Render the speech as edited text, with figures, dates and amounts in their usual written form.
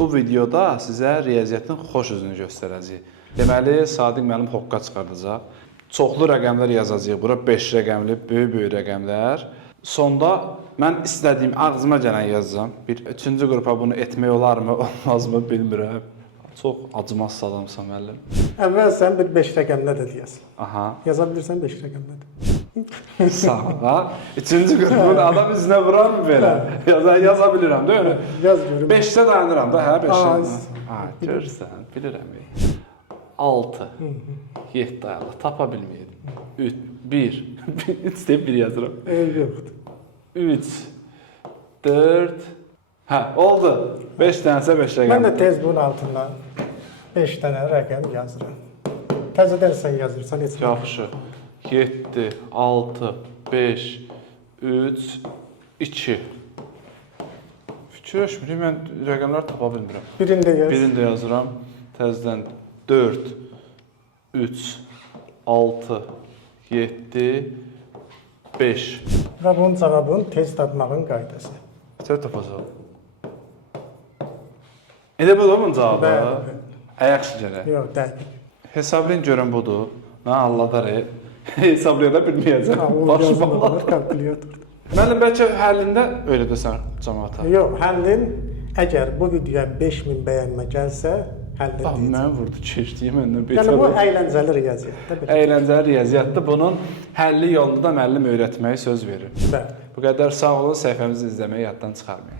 Bu videoda sizə riyaziyyatın xoş üzünü göstərəcəyik. Deməli, Sadiq müəllim hoqqa çıxardacaq. Çoxlu rəqəmlər yazacağıq. Bura 5 rəqəmli, böyük rəqəmlər. Sonda mən istədiyim ağzıma gələn yazacağam. Bir üçüncü qrupa bunu etmək olarmı, olmazmı bilmirəm. Çox acımasız adamsan müəllim. Əvvəl sən bir 5 rəqəmlə də deyəsən. Aha. Yaza bilirsən 5 rəqəmlə də. Sağ ol. Üçüncü qrupun adam üzünə vurar mı belə? Yaza bilirəm, deyil mi? Yaz görüm. 5-də dayanıram da, hə, 5-də. Ha, görürsən, bilirəm. 6, 7 dayanır, tapa bilməyəcəm. 1, 3 deyib 1 yazıram. Yoxdur. 3, 4, hə, oldu. 5 dənəsə 5 rəqəm. Mən də tez bunun altından 5 dənə rəqəm yazıram. Təzədən sən yazırsan, heç Yaxşı. 7, 6, 5, 3, 2. Fikirləşmirik, mən rəqəmlər tapa bilmirəm. birində yaz. Birində yazıram. Təzədən 4, 3, 6, 7, 5. Və bunun cavabını tez tapmağın qaydası. Tez tapacaq. Elə bu da bunun cavabı? Bəli. Ayaqşı gərək. Yox, dəqiq. Hesablayın görən budur. Nə Allahlar hesablaya da bilməyəcəm. Başım Başıma. kalkulyator. Müəllim, bəlkə həllində öyle desən cəmaata. Yox, həllin əgər bu videoya 5000 bəyənmə gəlsə, həllin Bax, deyəcək. mən vurdu, keçdi məndən Yəni bu betər. əyləncəli riyaziyyatdır. Əyləncəli riyaziyyatdır. Bunun həlli yolunu da müəllim öyrətməyi söz verir. Bəli. Bu qədər sağ olun, səhifəmizi izləməyi yaddan çıxarmayın.